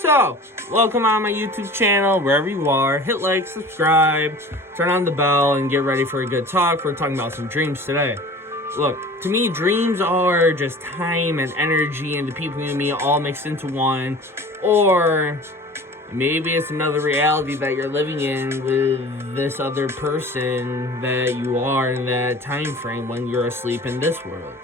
So, welcome on my YouTube channel, wherever you are. Hit like, subscribe, turn on the bell, and get ready for a good talk. We're talking about some dreams today. Look, to me, dreams are just time and energy and the people you meet all mixed into one. Or maybe it's another reality that you're living in with this other person that you are in that time frame when you're asleep in this world.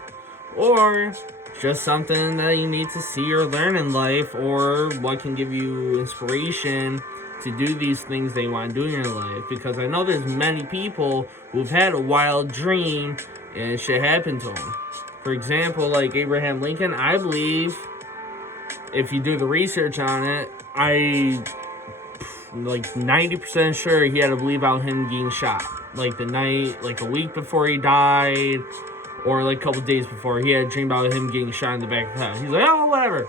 Or just something that you need to see or learn in life, or what can give you inspiration to do these things that you want to do in your life. Because I know there's many people who've had a wild dream and shit happened to them. For example, like Abraham Lincoln, I believe, if you do the research on it, like 90% sure he had to believe about him getting shot. Like a week before he died, or like a couple days before, he had a dream about him getting shot in the back of the head. He's like, oh, whatever.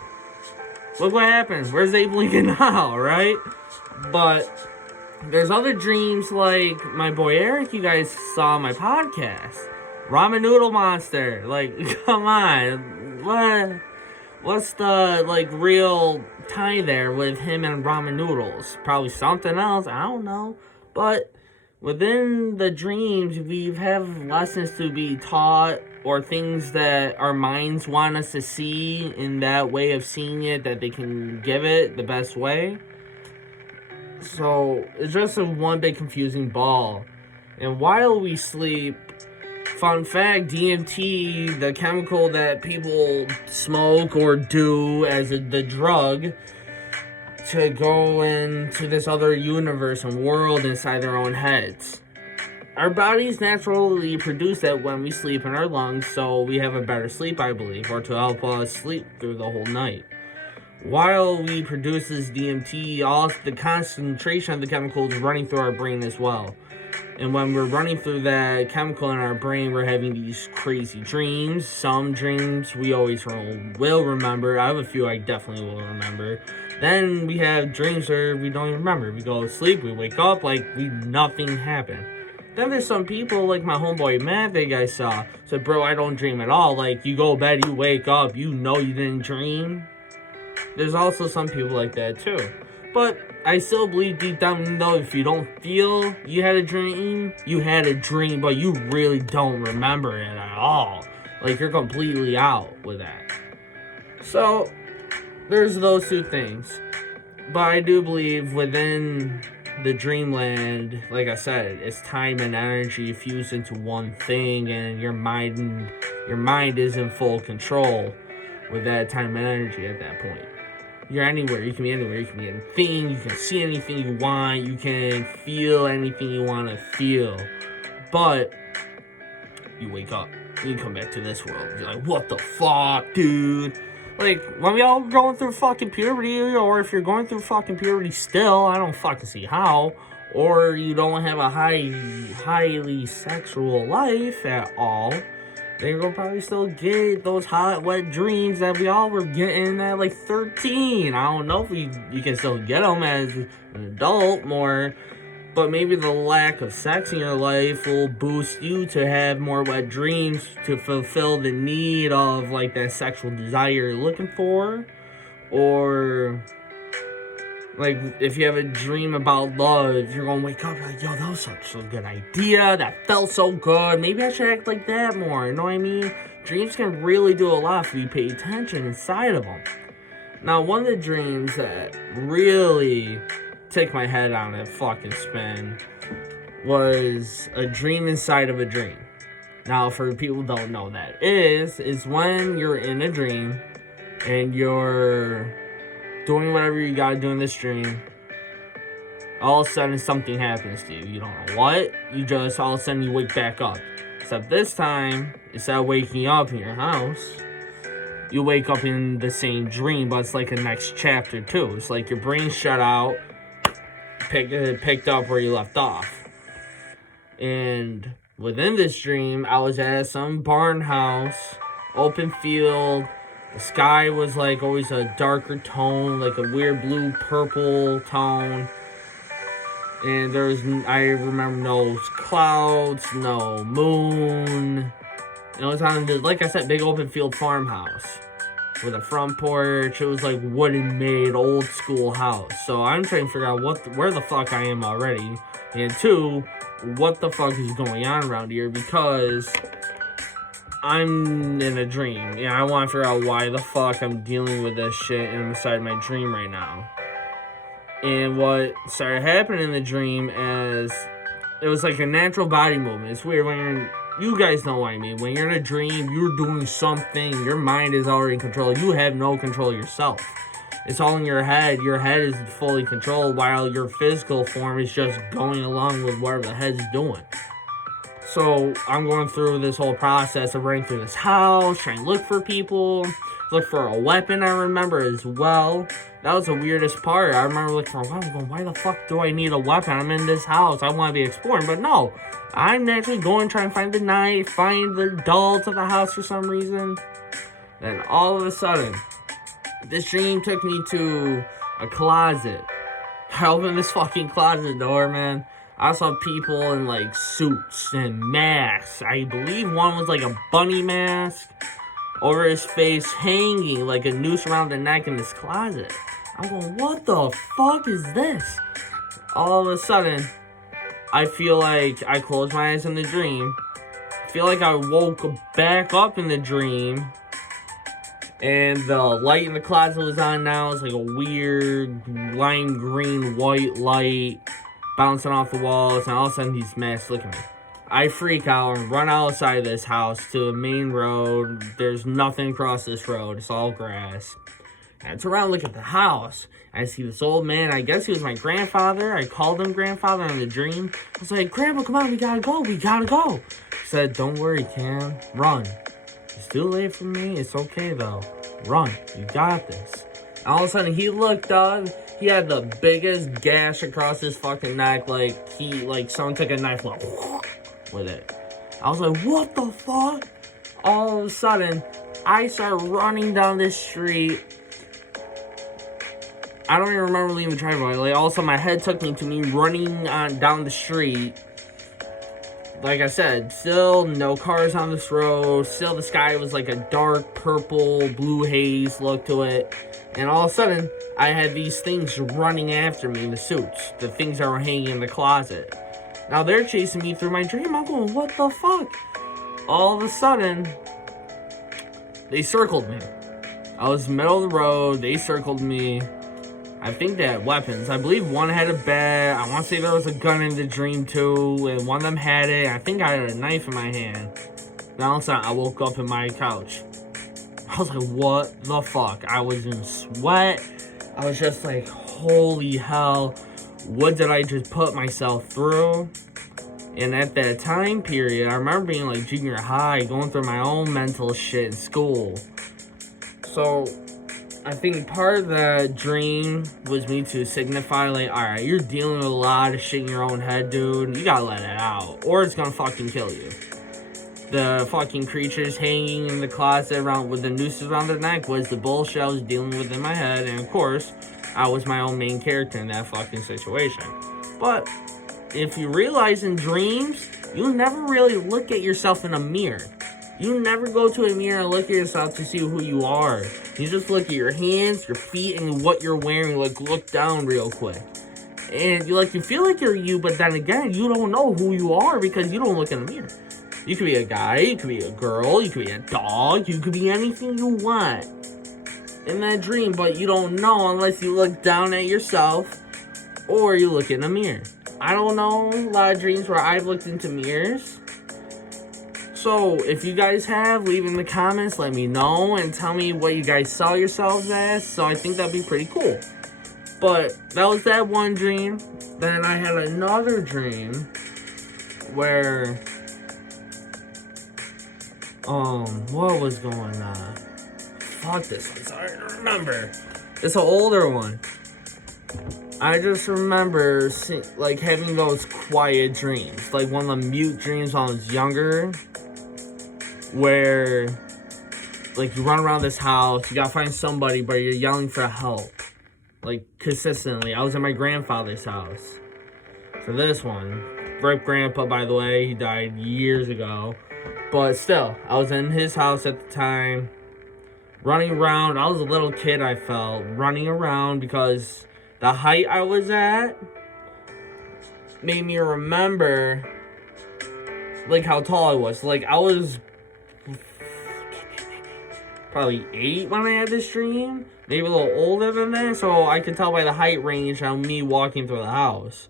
Look what happened. Where's Abe Lincoln now, right? But there's other dreams like my boy Eric, you guys saw on my podcast. Ramen Noodle Monster. Like, come on. What's the, like, real tie there with him and ramen noodles? Probably something else. I don't know. But within the dreams, we have lessons to be taught, or things that our minds want us to see in that way of seeing it, that they can give it the best way. So it's just a one big confusing ball. And while we sleep, fun fact, DMT, the chemical that people smoke or do as the drug to go into this other universe and world inside their own heads. Our bodies naturally produce that when we sleep in our lungs, so we have a better sleep, I believe, or to help us sleep through the whole night. While we produce this DMT, all the concentration of the chemical is running through our brain as well. And when we're running through that chemical in our brain, we're having these crazy dreams. Some dreams we always will remember. I have a few I definitely will remember. Then we have dreams where we don't even remember. We go to sleep, we wake up like nothing happened. Then there's some people like my homeboy Matt that you guys saw. Said, bro, I don't dream at all. Like, you go to bed, you wake up, you know you didn't dream. There's also some people like that too. But I still believe deep down, though, if you don't feel you had a dream, but you really don't remember it at all. Like, you're completely out with that. So, there's those two things. But I do believe within the dreamland, like I said, it's time and energy fused into one thing, and your mind is in full control with that time and energy at that point. You're anywhere. You can be anywhere. You can be anything. You can see anything you want. You can feel anything you want to feel. But you wake up. You come back to this world. You're like, what the fuck, dude? Like, when we all going through fucking puberty, or if you're going through fucking puberty still, I don't fucking see how. Or you don't have a highly sexual life at all, then you're gonna probably still get those hot, wet dreams that we all were getting at like 13. I don't know if you can still get them as an adult more, but maybe the lack of sex in your life will boost you to have more wet dreams to fulfill the need of like that sexual desire you're looking for. Or like, if you have a dream about love, you're gonna wake up like, yo, that was such a good idea. That felt so good. Maybe I should act like that more. You know what I mean? Dreams can really do a lot if you pay attention inside of them. Now, one of the dreams that really took my head on a fucking spin was a dream inside of a dream. Now, for people who don't know what that is when you're in a dream and you're doing whatever you gotta do in this dream, all of a sudden something happens to you. You don't know what, you just all of a sudden you wake back up. Except this time, instead of waking up in your house, you wake up in the same dream, but it's like a next chapter too. It's like your brain shut out, picked up where you left off. And within this dream, I was at some barn house, open field. The sky was like always a darker tone, like a weird blue purple tone. And I remember no clouds, no moon. And it was on the, like I said, big open field farmhouse. with a front porch. It was like wooden made, old school house. So I'm trying to figure out where the fuck I am already. And two, what the fuck is going on around here, because I'm in a dream. I want to figure out why the fuck I'm dealing with this shit inside my dream right now. And what started happening in the dream is it was like a natural body movement. It's weird when you guys know what I mean. When you're in a dream, you're doing something, your mind is already in control. You have no control yourself. It's all in your head. Your head is fully controlled while your physical form is just going along with whatever the head's doing. So I'm going through this whole process of running through this house, trying to look for people, look for a weapon, I remember as well. That was the weirdest part. I remember looking for a weapon, going, why the fuck do I need a weapon? I'm in this house. I want to be exploring. But no, I'm naturally going, trying to find the knife, find the doll to the house for some reason. Then all of a sudden, this dream took me to a closet. I opened this fucking closet door, man. I saw people in like suits and masks. I believe one was like a bunny mask over his face, hanging like a noose around the neck in this closet. I'm going, what the fuck is this? All of a sudden, I feel like I closed my eyes in the dream. I feel like I woke back up in the dream. And the light in the closet was on now. It's like a weird lime green white light bouncing off the walls, and all of a sudden these masks look at me. I freak out and run outside this house to a main road. There's nothing across this road. It's all grass. And I turn around and look at the house. I see this old man. I guess he was my grandfather. I called him grandfather in the dream. I was like, Grandpa, come on, we gotta go. We gotta go. He said, don't worry, Cam. Run. It's too late for me. It's okay, though. Run. You got this. And all of a sudden, he looked up. He had the biggest gash across his fucking neck. Like someone took a knife like, with it. I was like, what the fuck? All of a sudden, I start running down this street. I don't even remember leaving the driveway. Like, all of a sudden, my head took me to me running on down the street. Like I said, still no cars on this road. Still the sky was like a dark purple, blue haze look to it. And all of a sudden, I had these things running after me in the suits. The things that were hanging in the closet. Now they're chasing me through my dream. I'm going, what the fuck? All of a sudden, they circled me. I was in the middle of the road. They circled me. I think they had weapons. I believe one had a bat. I want to say there was a gun in the dream too. And one of them had it. I think I had a knife in my hand. Now all of a sudden, I woke up in my couch. I was like, what the fuck? I was in sweat. I was just like, holy hell. What did I just put myself through? And at that time period, I remember being like junior high, going through my own mental shit in school. So I think part of the dream was me to signify, like, alright, you're dealing with a lot of shit in your own head, dude. You gotta let it out, or it's gonna fucking kill you. The fucking creatures hanging in the closet around with the nooses around their neck was the bullshit I was dealing with in my head, and of course, I was my own main character in that fucking situation. But if you realize in dreams, you never really look at yourself in a mirror. You never go to a mirror and look at yourself to see who you are. You just look at your hands, your feet, and what you're wearing. Like, look down real quick. And you feel like you're you, but then again, you don't know who you are because you don't look in the mirror. You could be a guy, you could be a girl, you could be a dog, you could be anything you want in that dream, but you don't know unless you look down at yourself or you look in a mirror. I don't know a lot of dreams where I've looked into mirrors. So, if you guys have, leave in the comments, let me know, and tell me what you guys saw yourselves as, so I think that'd be pretty cool. But, that was that one dream. Then I had another dream where, what was going on? Fuck this one, sorry to remember. It's an older one. I just remember, having those quiet dreams. Like, one of the mute dreams when I was younger. Where, you run around this house, you gotta find somebody, but you're yelling for help. Consistently. I was at my grandfather's house. For this one. Rip Grandpa, by the way. He died years ago. But still, I was in his house at the time. running around. I was a little kid, I felt, running around because the height I was at made me remember, like, how tall I was. Like, I was probably 8 when I had this dream, maybe a little older than that, so I could tell by the height range on me walking through the house.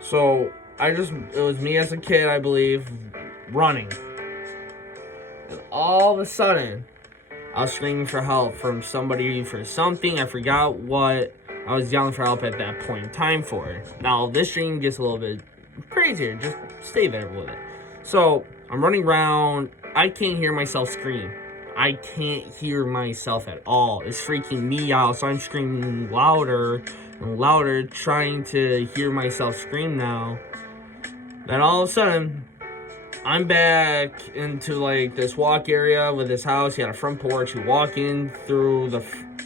So, it was me as a kid, I believe, running. And all of a sudden, I was screaming for help from somebody for something. I forgot what I was yelling for help at that point in time for. Now, this dream gets a little bit crazier. Just stay there with it. So, I'm running around. I can't hear myself scream. I can't hear myself at all. It's freaking me out. So, I'm screaming louder and louder, trying to hear myself scream now. Then, all of a sudden, I'm back into, like, this walk area with this house. He had a front porch. You walk in through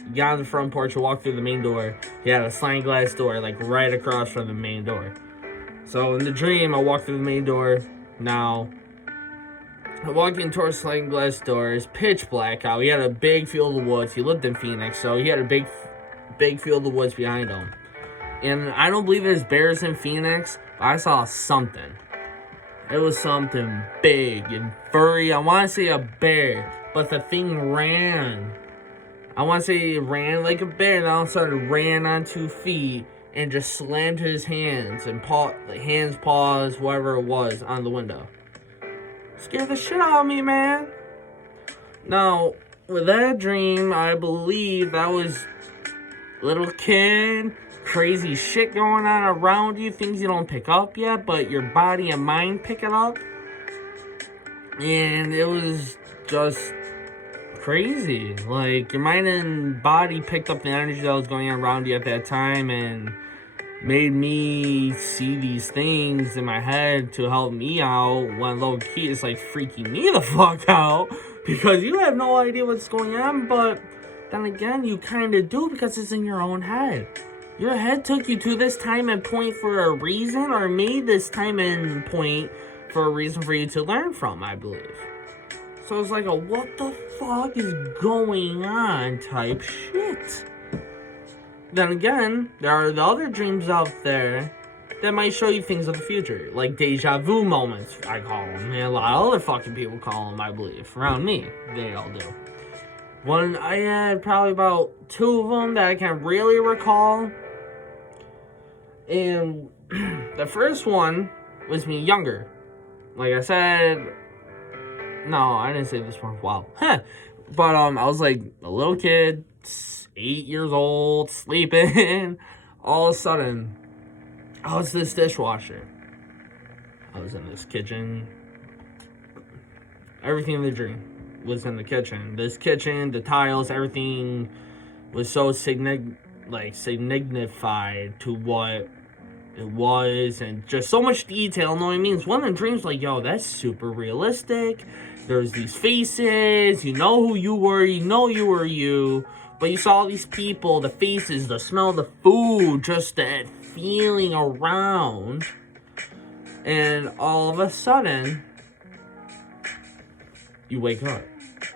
you got on the front porch, you walk through the main door. He had a sliding glass door, like, right across from the main door. So, in the dream, I walk through the main door. Now, I walk in towards the sliding glass door. It's pitch black out. He had a big field of woods. He lived in Phoenix, so he had a big field of woods behind him. And I don't believe there's bears in Phoenix, but I saw something. It was something big and furry. I want to say a bear, but the thing ran. I want to say it ran like a bear, and all of a sudden ran on 2 feet and just slammed his hands and paws, whatever it was, on the window. Scared the shit out of me, man. Now, with that dream, I believe that was little kid, crazy shit going on around you, things you don't pick up yet, but your body and mind pick it up. And it was just crazy. Like, your mind and body picked up the energy that was going on around you at that time and made me see these things in my head to help me out when low key it's like freaking me the fuck out because you have no idea what's going on, but then again, you kind of do because it's in your own head. Your head took you to this time and point for a reason, or made this time and point for a reason for you to learn from, I believe. So it's like a what the fuck is going on type shit. Then again, there are the other dreams out there that might show you things of the future. Like deja vu moments, I call them. And a lot of other fucking people call them, I believe. Around me, they all do. One, I had probably about 2 of them that I can really recall. And the first one was me younger. Like I said, no, I didn't say this one. Wow. But I was like a little kid, 8 years old, sleeping. All of a sudden, I was this dishwasher. I was in this kitchen. Everything in the dream was in the kitchen. This kitchen, the tiles, everything was so signified to what it was, and just so much detail. No, it means one of the dreams, like, yo, that's super realistic. There's these faces, you know who you were, you know you were you, but you saw all these people, the faces, the smell of the food, just that feeling around, and all of a sudden, you wake up.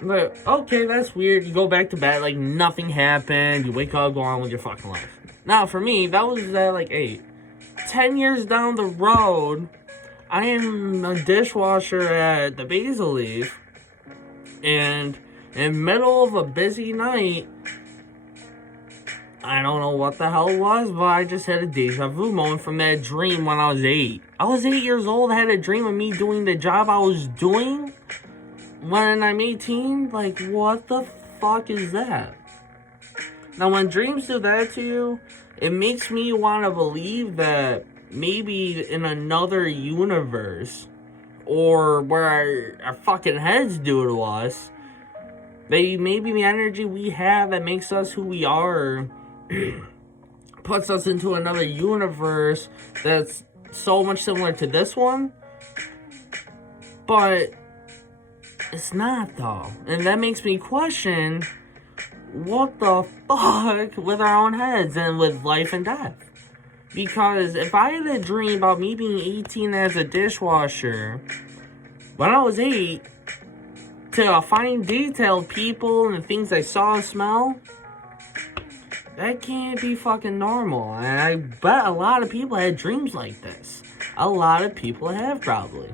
Like, okay, that's weird. You go back to bed like nothing happened. You wake up, go on with your fucking life. Now, for me, that was at like 8. 10 years down the road, I am a dishwasher at the Basil Leaf, and in the middle of a busy night, I don't know what the hell it was, but I just had a deja vu moment from that dream when I was 8. I was 8 years old, I had a dream of me doing the job I was doing when I'm 18. Like, what the fuck is that? Now, when dreams do that to you, it makes me want to believe that maybe in another universe, or where our fucking heads do to us, maybe the energy we have that makes us who we are puts us into another universe that's so much similar to this one, but it's not, though. And that makes me question what the fuck with our own heads and with life and death. Because if I had a dream about me being 18 as a dishwasher when I was 8, to a fine detail, people and the things I saw and smell, that can't be fucking normal. And I bet a lot of people had dreams like this. A lot of people have, probably.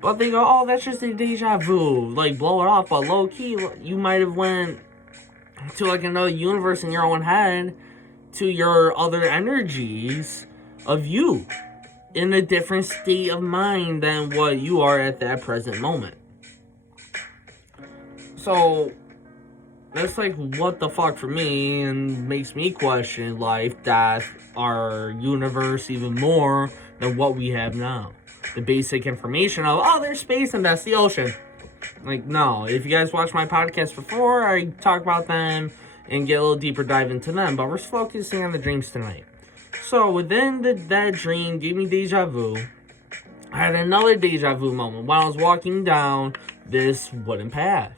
But they go, oh, that's just a deja vu. Like, blow it off. But low-key, you might have went to, like, another universe in your own head, to your other energies of you, in a different state of mind than what you are at that present moment. So, that's like, what the fuck for me, and makes me question life, death, our universe even more than what we have now. The basic information of, oh, there's space and that's the ocean. Like, no. If you guys watched my podcast before, I talk about them and get a little deeper dive into them, but we're focusing on the dreams tonight. So, within that dream, gave me deja vu. I had another deja vu moment when I was walking down this wooden path.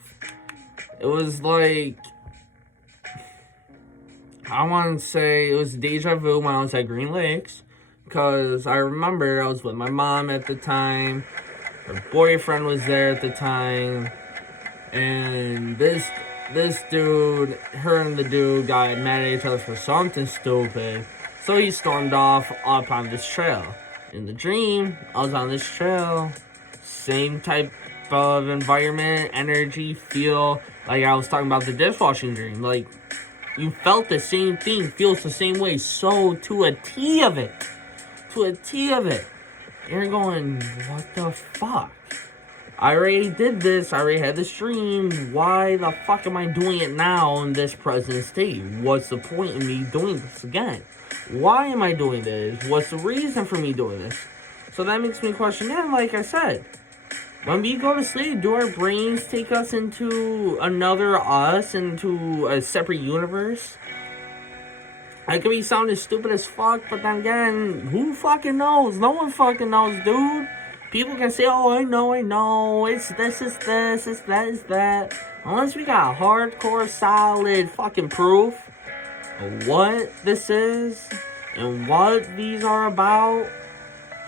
It was like, I want to say it was deja vu when I was at Green Lakes, because I remember I was with my mom at the time, her boyfriend was there at the time, and this dude, her and the dude got mad at each other for something stupid, so he stormed off up on this trail. In the dream, I was on this trail, same type of environment, energy, feel, like I was talking about the dishwashing dream. Like, you felt the same thing, feels the same way, so to a T of it. To a T of it. And you're going, what the fuck? I already did this, I already had this dream, why the fuck am I doing it now in this present state? What's the point in me doing this again? Why am I doing this? What's the reason for me doing this? So that makes me question, and like I said, when we go to sleep, do our brains take us into another us, into a separate universe? I could be sounding stupid as fuck, but then again, who fucking knows? No one fucking knows, dude. People can say, oh, I know, it's this, it's this, it's that, it's that. Unless we got hardcore, solid fucking proof of what this is and what these are about,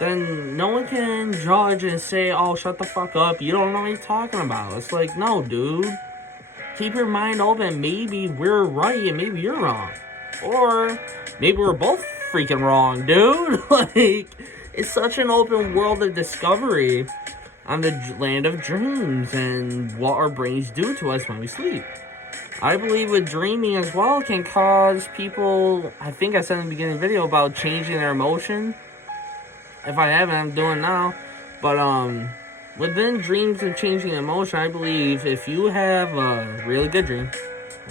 then no one can judge and say, oh, shut the fuck up, you don't know what you're talking about. It's like, no, dude. Keep your mind open. Maybe we're right and maybe you're wrong. Or maybe we're both freaking wrong, dude. Like, it's such an open world of discovery on the land of dreams and what our brains do to us when we sleep. I believe with dreaming as well can cause people, I think I said in the beginning of the video about changing their emotion. If I haven't, I'm doing now. But within dreams and changing emotion, I believe if you have a really good dream,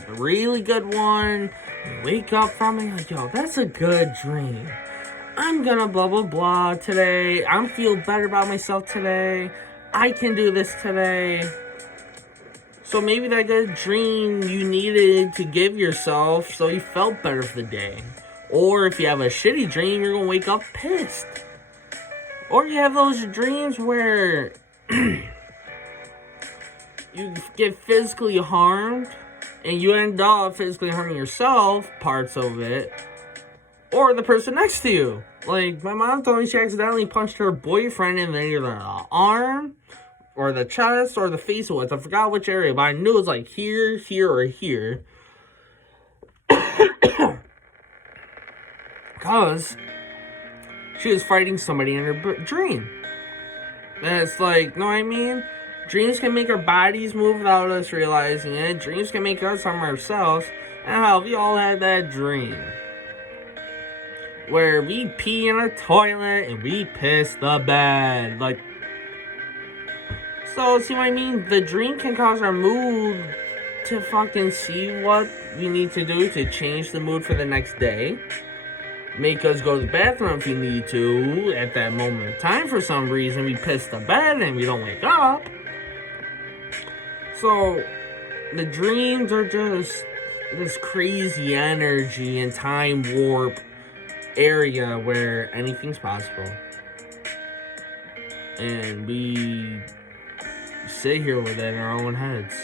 a really good one, you wake up from it, like, yo, that's a good dream. I'm gonna blah blah blah today. I'm feel better about myself today. I can do this today. So maybe that good dream you needed to give yourself so you felt better for the day. Or if you have a shitty dream, you're gonna wake up pissed. Or you have those dreams where you get physically harmed and you end up physically harming yourself, parts of it, or the person next to you. Like, my mom told me she accidentally punched her boyfriend in either the arm, or the chest, or the face was. I forgot which area, but I knew it was like here, here, or here. Because she was fighting somebody in her dream. And it's like, know what I mean? Dreams can make our bodies move without us realizing it. Dreams can make us harm ourselves. And hell, we all had that dream where we pee in a toilet and we piss the bed. Like, so, see what I mean? The dream can cause our mood to fucking see what we need to do to change the mood for the next day. Make us go to the bathroom if we need to at that moment in time for some reason. We piss the bed and we don't wake up. So, the dreams are just this crazy energy and time warp area where anything's possible. And we sit here with it in our own heads.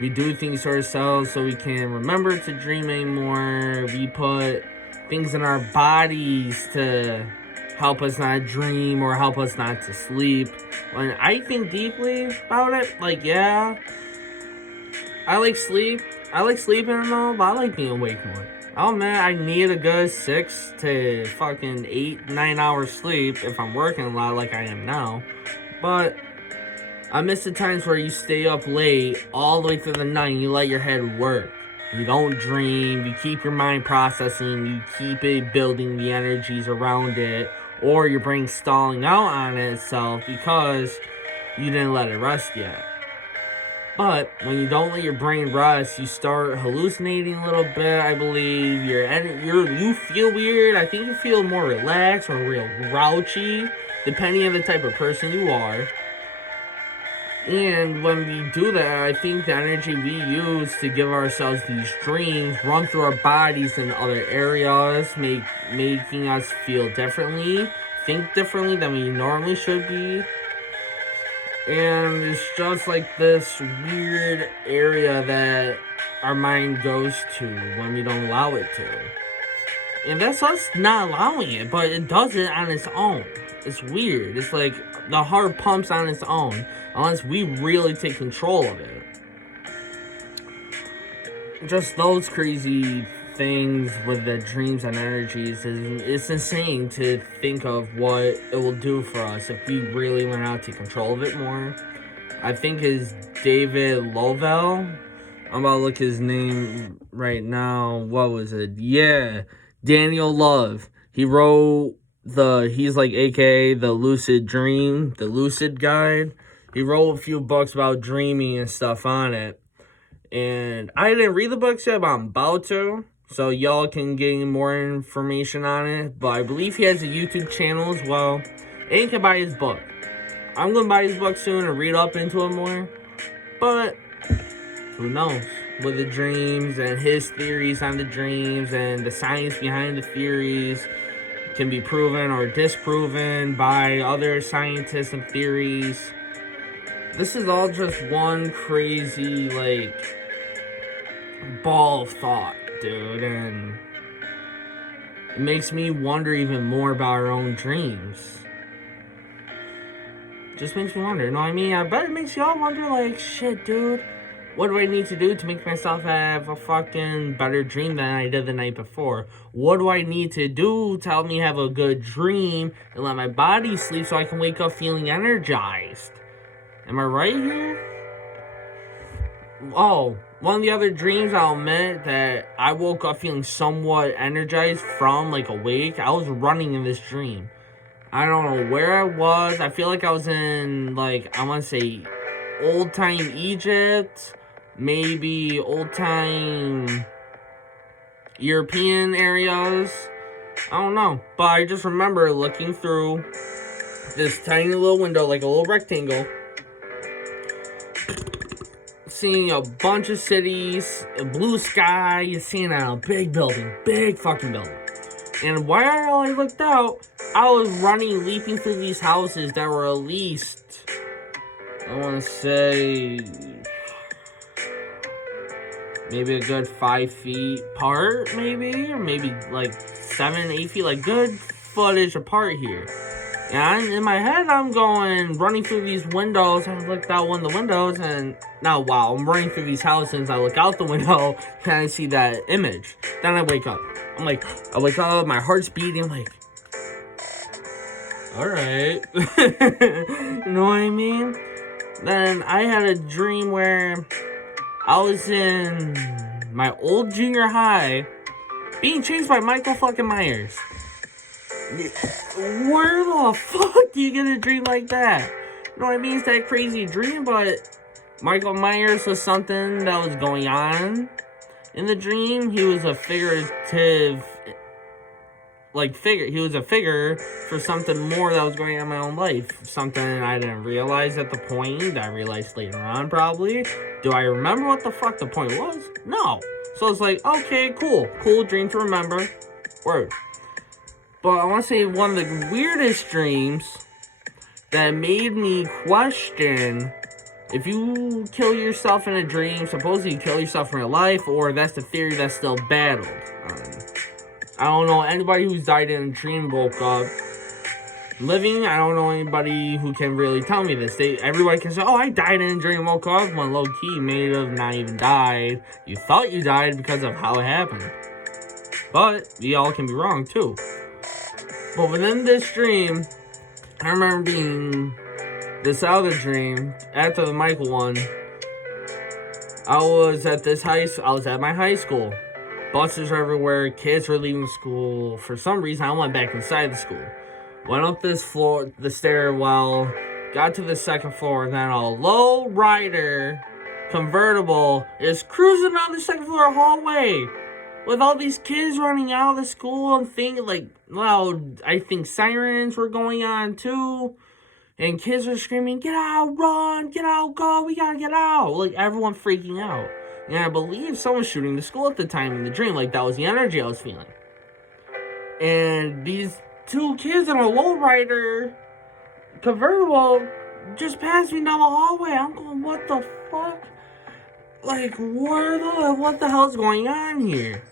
We do things to ourselves so we can't remember to dream anymore. We put things in our bodies to help us not dream or help us not to sleep. When I think deeply about it, like, yeah, I like sleep. I like sleeping and all, but I like being awake more. Oh man, I need a good 6 to fucking 8, 9 hours sleep if I'm working a lot like I am now. But I miss the times where you stay up late all the way through the night and you let your head work. You don't dream, you keep your mind processing, you keep it building the energies around it, or your brain stalling out on itself because you didn't let it rest yet. But when you don't let your brain rest, you start hallucinating a little bit, I believe. You feel weird. I think you feel more relaxed or real grouchy, depending on the type of person you are. And when we do that, I think the energy we use to give ourselves these dreams run through our bodies in other areas, making us feel differently, think differently than we normally should be. And it's just like this weird area that our mind goes to when we don't allow it to. And that's us not allowing it, but it does it on its own. It's weird. It's like the heart pumps on its own unless we really take control of it. Just those crazy things with the dreams and energies, it's insane to think of what it will do for us if we really learn how to take control of it more. I think is David Lovell. I'm about to look his name right now. What was it? Yeah, Daniel Love. He wrote he's like AKA the Lucid Dream, the Lucid Guide. He wrote a few books about dreaming and stuff on it. And I didn't read the books yet, but I'm about to. So y'all can get more information on it. But I believe he has a YouTube channel as well. And you can buy his book. I'm going to buy his book soon and read up into it more. But who knows? With the dreams and his theories on the dreams and the science behind the theories can be proven or disproven by other scientists and theories. This is all just one crazy, like, ball of thought, dude, and it makes me wonder even more about our own dreams. Just makes me wonder, you know what I mean? I bet it makes y'all wonder, like, shit, dude, what do I need to do to make myself have a fucking better dream than I did the night before? What do I need to do to help me have a good dream and let my body sleep so I can wake up feeling energized? Am I right here? Oh, one of the other dreams I'll admit that I woke up feeling somewhat energized from, like, awake. I was running in this dream. I don't know where I was. I feel like I was in, like, I want to say old-time Egypt, maybe old-time European areas. I don't know. But I just remember looking through this tiny little window, like a little rectangle, seeing a bunch of cities, a blue sky, seeing a big building, big fucking building. And while I looked out, I was running, leaping through these houses that were at least, I want to say, maybe a good 5 feet apart, maybe, or maybe like 7, 8 feet, like good footage apart here. And in my head, I'm going, running through these windows. I looked out one of the windows, and now, wow, I'm running through these houses. I look out the window, and I see that image. Then I wake up. I wake up, my heart's beating. I'm like, alright. You know what I mean? Then I had a dream where I was in my old junior high, being chased by Michael fucking Myers. Where the fuck do you get a dream like that? You know what I mean? It's that crazy dream, but Michael Myers was something that was going on in the dream. He was a figurative, he was a figure for something more that was going on in my own life. Something I didn't realize at the point, that I realized later on probably. Do I remember what the fuck the point was? No. So it's like, okay, cool dream to remember. Word. But I want to say one of the weirdest dreams that made me question if you kill yourself in a dream, supposedly you kill yourself in real life, or that's the theory that's still battled. I don't know, anybody who's died in a dream woke up living, I don't know anybody who can really tell me this. Everybody can say, oh, I died in a dream, woke up, when low-key may have not even died. You thought you died because of how it happened. But we all can be wrong, too. But within this dream, I remember being this other dream, after the Michael one, I was at my high school. Buses were everywhere, kids were leaving school. For some reason, I went back inside the school. Went up this floor, the stairwell, got to the second floor, and then a low rider convertible is cruising down the second floor hallway with all these kids running out of the school and I think sirens were going on too. And kids were screaming, get out, run, get out, go, we gotta get out. Like, everyone freaking out. And I believe someone was shooting the school at the time in the dream. Like, that was the energy I was feeling. And these two kids in a lowrider convertible just passed me down the hallway. I'm going, what the fuck? Like, what the hell's going on here?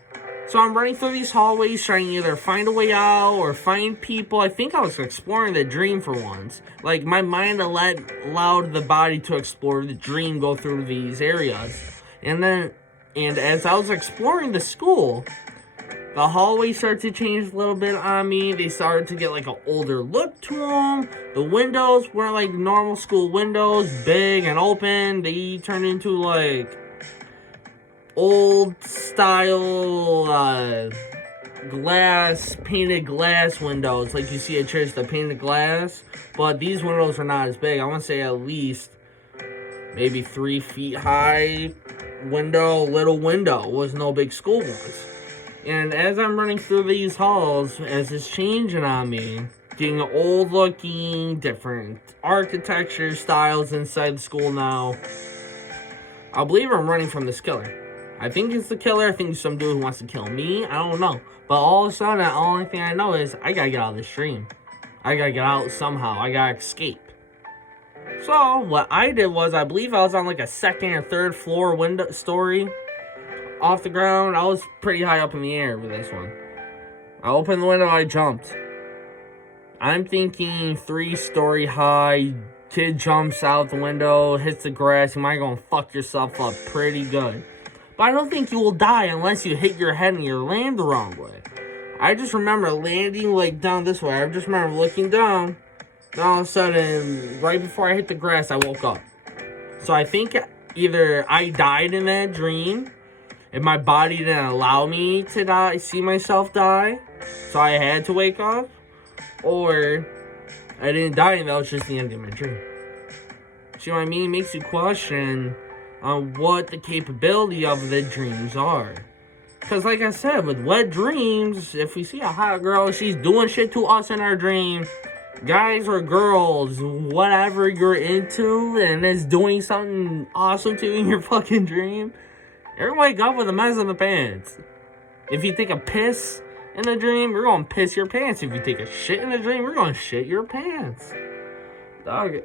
So I'm running through these hallways trying to either find a way out or find people. I think I was exploring the dream for once. Like, my mind allowed the body to explore the dream, go through these areas. And as I was exploring the school, the hallway started to change a little bit on me. They started to get like an older look to them. The windows weren't like normal school windows, big and open. They turned into like old style painted glass windows, like you see at church, the painted glass. But these windows are not as big. I want to say at least maybe 3 feet high little window. It was no big school ones. And as I'm running through these halls, as it's changing on me, getting old looking, different architecture styles inside the school now, I believe I'm running from this killer. I think it's the killer. I think it's some dude who wants to kill me. I don't know. But all of a sudden, the only thing I know is I gotta get out of this dream. I gotta get out somehow. I gotta escape. So what I did was, I believe I was on like a second or third floor story off the ground. I was pretty high up in the air with this one. I opened the window, I jumped. I'm thinking 3-story high, kid jumps out the window, hits the grass, you might go and fuck yourself up pretty good. But I don't think you will die unless you hit your head and you land the wrong way. I just remember landing like down this way. I just remember looking down, and all of a sudden, right before I hit the grass, I woke up. So I think either I died in that dream, and my body didn't allow me to see myself die, so I had to wake up, or I didn't die and that was just the end of my dream. See what I mean? It makes you question on what the capability of the dreams are. Because like I said, with wet dreams, if we see a hot girl, she's doing shit to us in our dream, guys or girls, whatever you're into, and is doing something awesome to you in your fucking dream, you're gonna wake up with a mess in the pants. If you take a piss in a dream, you're gonna piss your pants. If you take a shit in a dream, you're gonna shit your pants. Dog,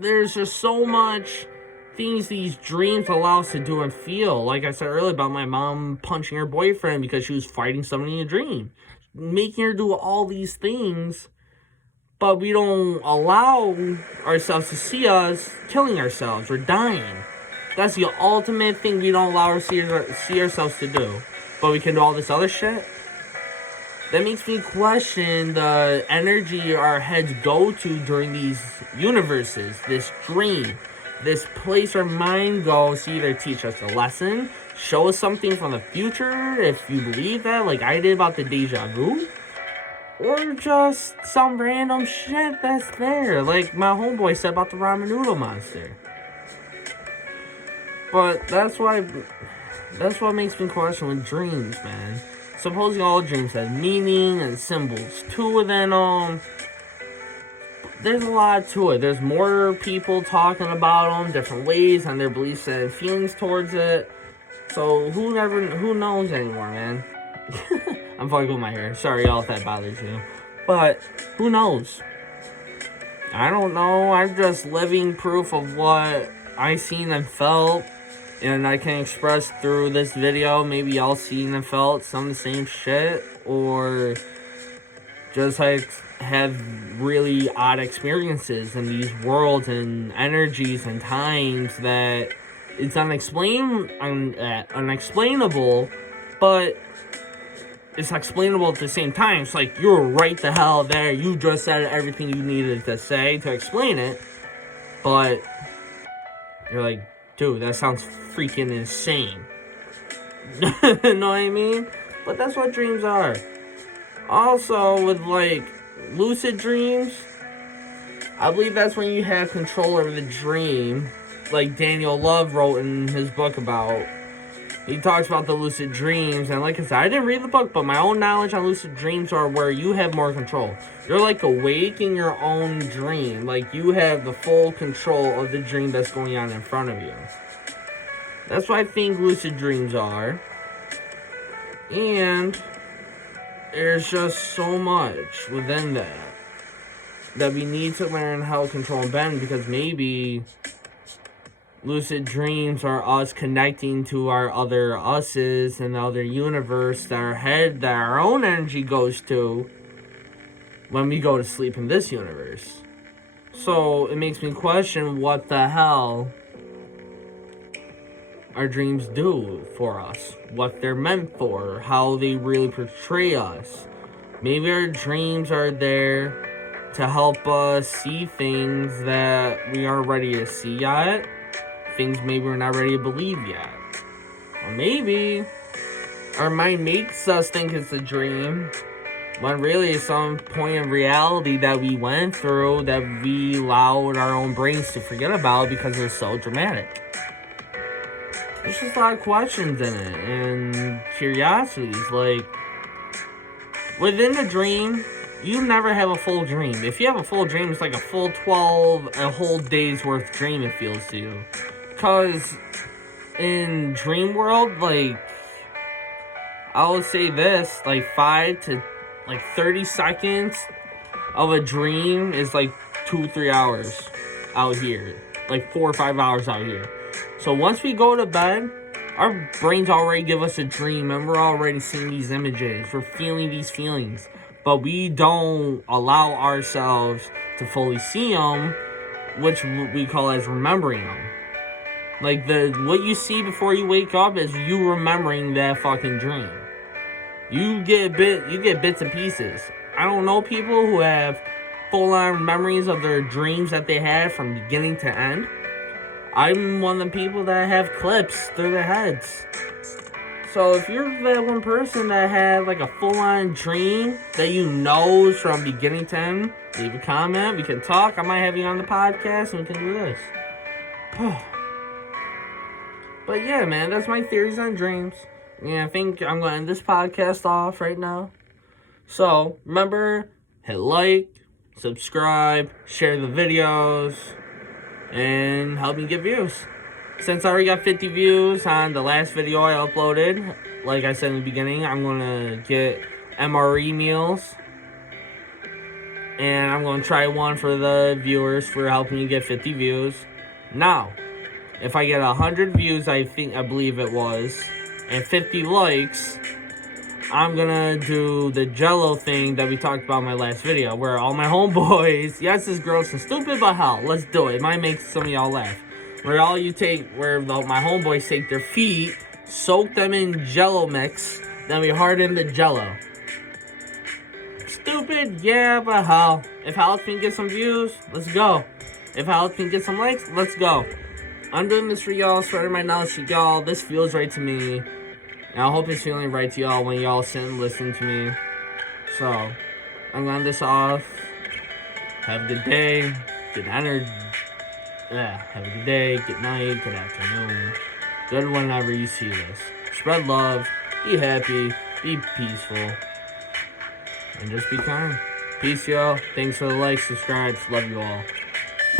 there's just so much things these dreams allow us to do and feel. Like I said earlier about my mom punching her boyfriend because she was fighting somebody in a dream. Making her do all these things, but we don't allow ourselves to see us killing ourselves or dying. That's the ultimate thing we don't allow see ourselves to do. But we can do all this other shit. That makes me question the energy our heads go to during these universes, this dream, this place our mind goes to either teach us a lesson, show us something from the future, if you believe that, like I did about the deja vu, or just some random shit that's there, like my homeboy said about the ramen noodle monster. But that's what makes me question with dreams, man. Supposing all dreams have meaning and symbols too within them. There's a lot to it. There's more people talking about them, different ways and their beliefs and feelings towards it. So who knows anymore, man? I'm fucking with my hair. Sorry, y'all, if that bothers you. But who knows? I don't know. I'm just living proof of what I seen and felt. And I can express through this video. Maybe y'all seen and felt some of the same shit. Or just like have really odd experiences in these worlds and energies and times that it's unexplainable, but it's explainable at the same time. It's like, you're right the hell there. You just said everything you needed to say to explain it. But you're like, dude, that sounds freaking insane. Know what I mean? But that's what dreams are. Also, with like lucid dreams, I believe that's when you have control over the dream. Like Daniel Love wrote in his book about. He talks about the lucid dreams, and like I said, I didn't read the book, but my own knowledge on lucid dreams are where you have more control. You're like awake in your own dream. Like you have the full control of the dream that's going on in front of you. That's what I think lucid dreams are. And there's just so much within that we need to learn how to control and bend, because maybe lucid dreams are us connecting to our other us's and the other universe that our own energy goes to when we go to sleep in this universe. So it makes me question what the hell our dreams do for us, what they're meant for, how they really portray us. Maybe our dreams are there to help us see things that we aren't ready to see yet. Things maybe we're not ready to believe yet. Or maybe our mind makes us think it's a dream, when really it's some point of reality that we went through that we allowed our own brains to forget about because it's so dramatic. There's just a lot of questions in it and curiosities. Like, within a dream, you never have a full dream. If you have a full dream, it's like a full 12, a whole day's worth dream, it feels to you. Because in dream world, like, I would say this, like 5 to like 30 seconds of a dream is like 2-3 hours out here. Like 4 or 5 hours out here. So once we go to bed, our brains already give us a dream and we're already seeing these images. We're feeling these feelings. But we don't allow ourselves to fully see them, which we call as remembering them. Like, what you see before you wake up is you remembering that fucking dream. You get bits and pieces. I don't know people who have full-on memories of their dreams that they had from beginning to end. I'm one of the people that have clips through their heads. So if you're that one person that had like a full-on dream that you know from beginning to end, leave a comment. We can talk. I might have you on the podcast and we can do this. But yeah, man, that's my theories on dreams. Yeah, I think I'm going to end this podcast off right now. So, remember, hit like, subscribe, share the videos, and help me get views. Since I already got 50 views on the last video I uploaded, like I said in the beginning, I'm going to get MRE meals. And I'm going to try one for the viewers for helping me get 50 views. Now, if I get 100 views, I believe it was, and 50 likes, I'm gonna do the Jello thing that we talked about in my last video, where all my homeboys, yes, it's gross and stupid, but hell, let's do it. It might make some of y'all laugh. Where my homeboys take their feet, soak them in Jello mix, then we harden the Jello. Stupid, yeah, but hell, if Alex can get some views, let's go. If Alex can get some likes, let's go. I'm doing this for y'all, spreading my knowledge to y'all. This feels right to me. And I hope it's feeling right to y'all when y'all sit and listen to me. So, I'm going this off. Have a good day. Good energy. Have a good day, good night, good afternoon. Good whenever you see this. Spread love. Be happy. Be peaceful. And just be kind. Peace, y'all. Thanks for the likes, subscribes. Love you all.